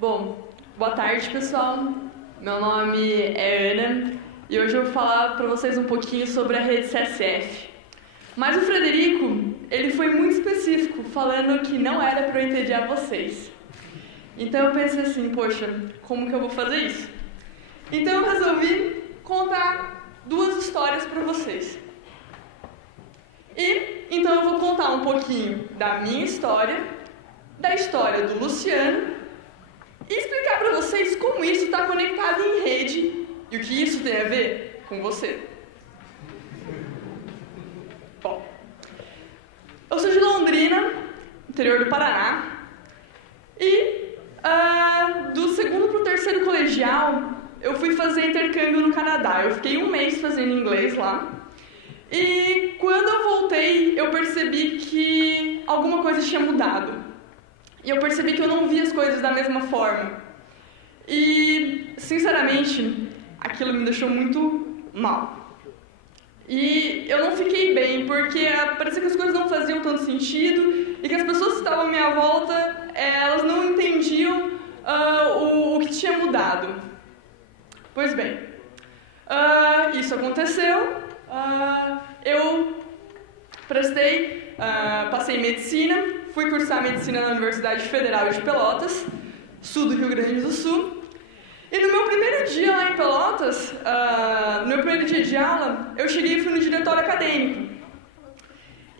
Bom, boa tarde, pessoal. Meu nome é Ana e hoje eu vou falar para vocês um pouquinho sobre a rede CSF. Mas o Frederico, ele foi muito específico, falando que não era para eu entediar vocês. Então eu pensei assim, poxa, como que eu vou fazer isso? Então eu resolvi contar duas histórias para vocês. Então eu vou contar um pouquinho da minha história, da história do Luciano, e explicar para vocês como isso está conectado em rede e o que isso tem a ver com você. Bom, eu sou de Londrina, interior do Paraná, e do segundo para o terceiro colegial eu fui fazer intercâmbio no Canadá. Eu fiquei 1 mês fazendo inglês lá. E quando eu voltei, eu percebi que alguma coisa tinha mudado. E eu percebi que eu não via as coisas da mesma forma. E, sinceramente, aquilo me deixou muito mal. E eu não fiquei bem, porque parecia que as coisas não faziam tanto sentido e que as pessoas que estavam à minha volta, elas não entendiam o que tinha mudado. Pois bem, isso aconteceu. Eu passei em medicina, fui cursar medicina na Universidade Federal de Pelotas, sul do Rio Grande do Sul. E no meu primeiro dia lá em Pelotas, no meu primeiro dia de aula, eu cheguei e fui no diretório acadêmico.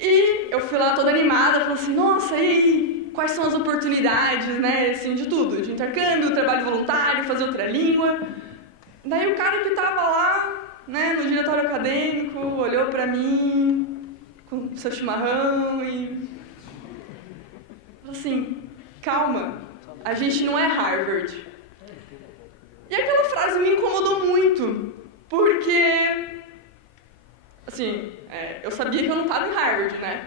E eu fui lá toda animada, falei assim, nossa, e aí, quais são as oportunidades, né, assim, de tudo, de intercâmbio, trabalho voluntário, fazer outra língua. Daí o cara que estava lá, né, no diretório acadêmico, olhou pra mim com seu chimarrão e falou assim, calma, a gente não é Harvard. E aquela frase me incomodou muito, porque, assim, eu sabia que eu não estava em Harvard, né?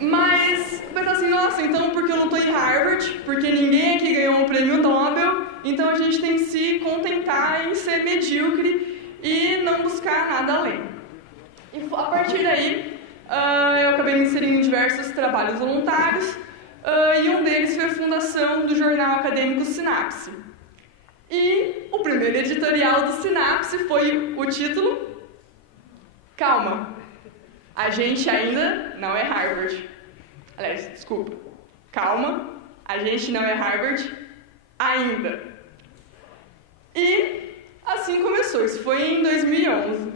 Mas eu pensei assim, nossa, então porque eu não estou em Harvard, porque ninguém aqui ganhou um prêmio Nobel, então a gente tem que se contentar em ser medíocre e não buscar nada além. E a partir daí, eu acabei me inserindo em diversos trabalhos voluntários, e um deles foi a fundação do jornal acadêmico Sinapse. E o primeiro editorial do Sinapse foi o título Calma, a gente ainda não é Harvard. Aliás, desculpa. Calma, a gente não é Harvard ainda. E assim começou. Isso foi em 2011.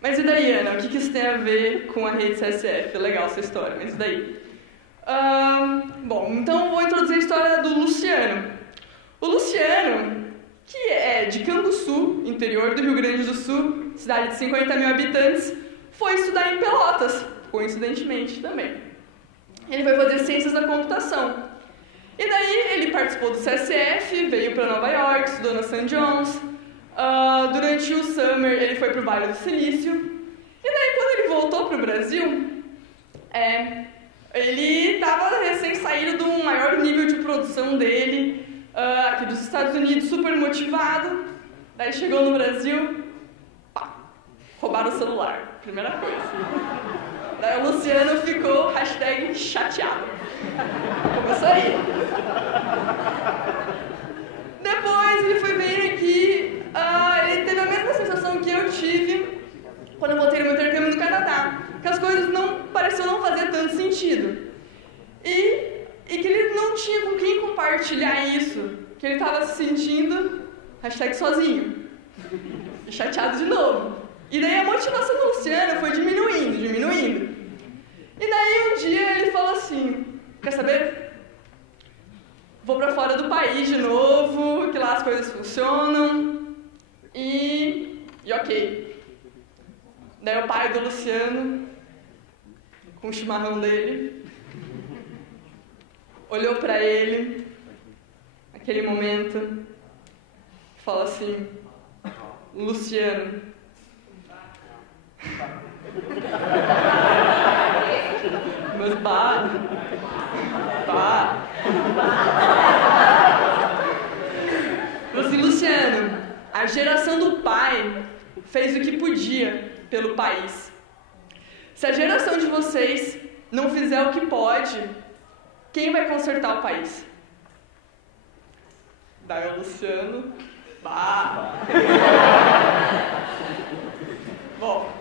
Mas e daí, Ana? O que isso tem a ver com a rede CSF? Legal essa história, mas e daí? Bom, então vou introduzir a história do Luciano. O Luciano, que é de Canguçu, interior do Rio Grande do Sul, cidade de 50 mil habitantes, foi estudar em Pelotas, coincidentemente também. Ele foi fazer ciências da computação. E daí ele participou do CSF, veio para Nova York, estudou na St. John's. Durante o summer ele foi para o Vale do Silício. E daí quando ele voltou para o Brasil, ele estava recém-saído do maior nível de produção dele, aqui dos Estados Unidos, super motivado. Daí chegou no Brasil, pá, roubaram o celular, primeira coisa. Daí o Luciano ficou #chateado. Começou aí. Depois ele foi ver aqui, ele teve a mesma sensação que eu tive quando eu voltei no meu intercâmbio no Canadá, que as coisas pareciam não fazer tanto sentido. E que ele não tinha com quem compartilhar isso, que ele estava se sentindo #sozinho. E chateado de novo. E daí a motivação do Luciano foi diminuindo. E daí um dia ele falou assim, quer saber? Vou pra fora do país de novo, que lá as coisas funcionam. E ok. Daí o pai do Luciano, com o chimarrão dele, olhou pra ele, naquele momento, e falou assim, Luciano, mas bah, falou assim, Luciano, a geração do pai fez o que podia pelo país. Se a geração de vocês não fizer o que pode, quem vai consertar o país? Daí o Luciano... Bah! Bom,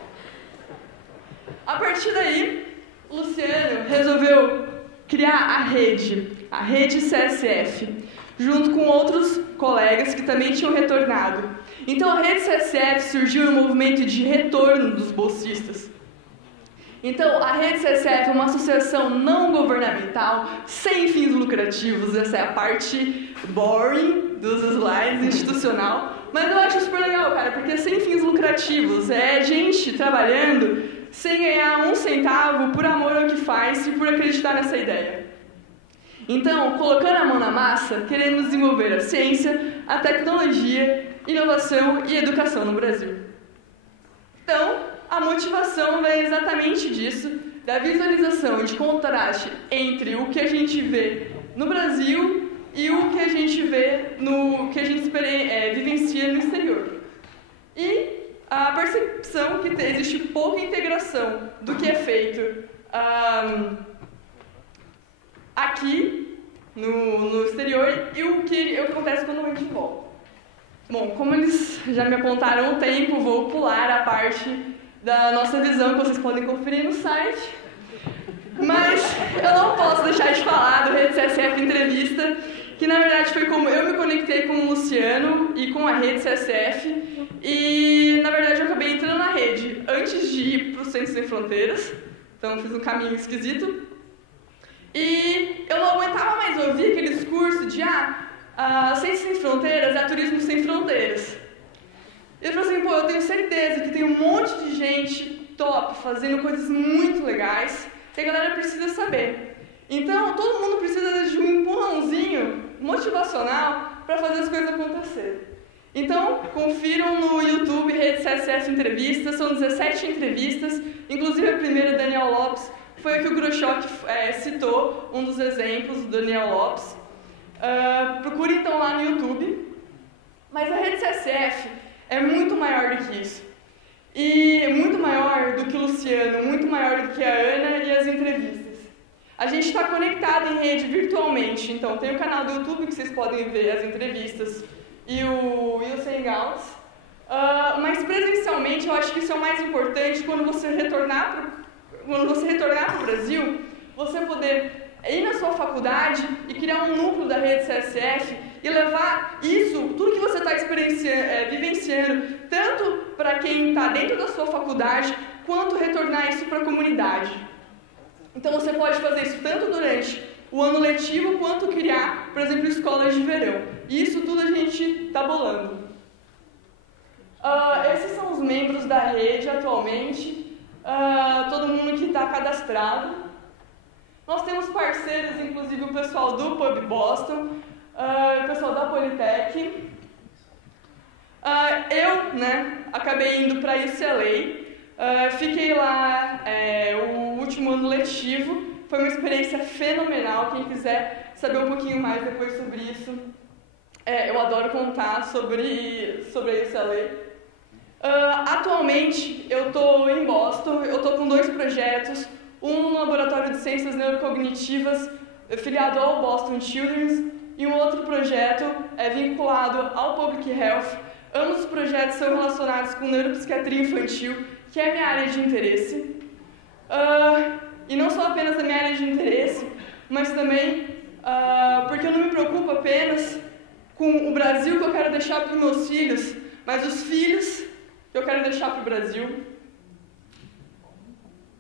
a partir daí, o Luciano resolveu criar a rede CSF, junto com outros colegas que também tinham retornado. Então, a rede CSF surgiu no movimento de retorno dos bolsistas. Então, a rede CSF é uma associação não governamental, sem fins lucrativos. Essa é a parte boring dos slides, institucional. Mas eu acho super legal, cara, porque é sem fins lucrativos. É gente trabalhando sem ganhar um centavo por amor ao que faz e por acreditar nessa ideia. Então, colocando a mão na massa, queremos desenvolver a ciência, a tecnologia, inovação e educação no Brasil. Então, a motivação vem exatamente disso, da visualização de contraste entre o que a gente vê no Brasil e o que a gente vê no que a gente vivencia no exterior. E a percepção que existe pouca integração do que é feito aqui no exterior e o que acontece quando a gente volta. Bom, como eles já me apontaram o tempo, vou pular a parte da nossa visão, que vocês podem conferir no site. Mas eu não posso deixar de falar do Rede CSF Entrevista, que na verdade foi como eu me conectei com o Luciano e com a Rede CSF. E na verdade eu acabei entrando na rede antes de ir para o Ciências Sem Fronteiras, então fiz um caminho esquisito. E eu não aguentava mais ouvir aquele discurso de Ciências Sem Fronteiras é turismo sem fronteiras. Eu falei assim, eu tenho certeza que tem um monte de gente top fazendo coisas muito legais que a galera precisa saber. Então, todo mundo precisa de um empurrãozinho motivacional para fazer as coisas acontecerem. Então, confiram no YouTube Rede CSF Entrevistas, são 17 entrevistas, inclusive a primeira, Daniel Lopes, foi a que o Grochock citou, um dos exemplos do Daniel Lopes. Procure então lá no YouTube. Mas a Rede CSF é muito maior do que isso. E muito maior do que o Luciano, muito maior do que a Ana e as entrevistas. A gente está conectado em rede virtualmente, então tem o canal do YouTube que vocês podem ver as entrevistas e o Hangouts. Mas presencialmente eu acho que isso é o mais importante quando você retornar para o Brasil, você poder ir na sua faculdade e criar um núcleo da Rede CSF e levar isso, tudo que você está vivenciando, tanto para quem está dentro da sua faculdade, quanto retornar isso para a comunidade. Então você pode fazer isso tanto durante o ano letivo, quanto criar, por exemplo, escolas de verão. E isso tudo a gente está bolando. Esses são os membros da rede atualmente, todo mundo que está cadastrado. Nós temos parceiros, inclusive o pessoal do Pub Boston, o pessoal da Politec. Eu, acabei indo para a UCLA, fiquei lá o último ano letivo, foi uma experiência fenomenal. Quem quiser saber um pouquinho mais depois sobre isso, eu adoro contar sobre a UCLA. Atualmente eu estou em Boston, eu estou com 2 projetos, um no Laboratório de Ciências Neurocognitivas, filiado ao Boston Children's, e um outro projeto vinculado ao Public Health. Ambos os projetos são relacionados com neuropsiquiatria infantil, que é a minha área de interesse. E não só apenas a minha área de interesse, mas também porque eu não me preocupo apenas com o Brasil que eu quero deixar para os meus filhos, mas os filhos que eu quero deixar para o Brasil.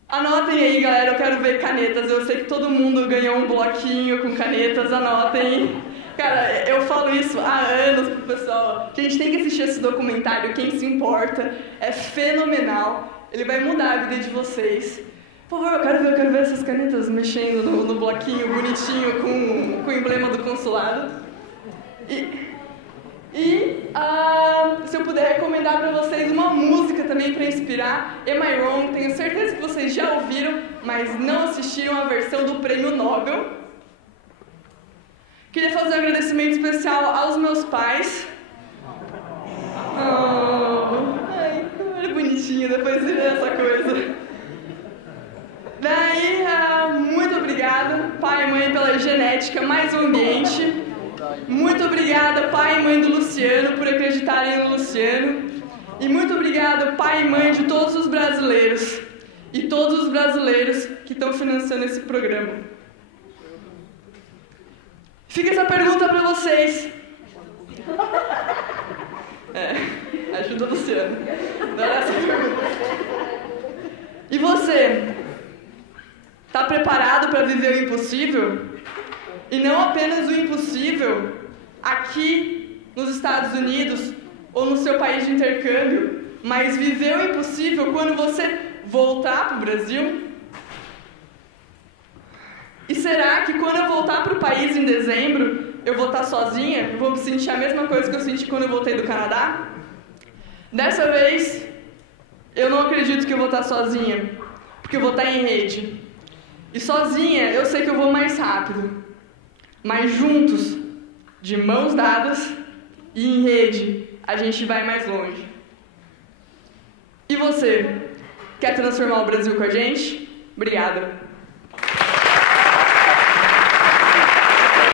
Anotem aí, galera, eu quero ver canetas. Eu sei que todo mundo ganhou um bloquinho com canetas, anotem. Cara, eu falo isso há anos pro pessoal, que a gente tem que assistir esse documentário, Quem Se Importa, é fenomenal, ele vai mudar a vida de vocês. Por favor, eu quero ver essas canetas mexendo no bloquinho bonitinho com o emblema do consulado. Se eu puder recomendar para vocês uma música também para inspirar, Am I Wrong? Tenho certeza que vocês já ouviram, mas não assistiram a versão do Prêmio Nobel. Queria fazer um agradecimento especial aos meus pais. Olha bonitinho depois de ver essa coisa. Daí, genética, mais o ambiente. Muito obrigada, pai e mãe do Luciano, por acreditarem no Luciano. E muito obrigada, pai e mãe de todos os brasileiros. E todos os brasileiros que estão financiando esse programa. Fica essa pergunta para vocês. Ajuda o Luciano. Não é essa pergunta. E você? Está preparado para viver o impossível? E não apenas o impossível aqui nos Estados Unidos ou no seu país de intercâmbio, mas viver o impossível quando você voltar para o Brasil? E será que quando eu voltar para o país em dezembro, eu vou estar sozinha? Eu vou sentir a mesma coisa que eu senti quando eu voltei do Canadá? Dessa vez, eu não acredito que eu vou estar sozinha, porque eu vou estar em rede. E sozinha, eu sei que eu vou mais rápido. Mas juntos, de mãos dadas e em rede, a gente vai mais longe. E você? Quer transformar o Brasil com a gente? Obrigada.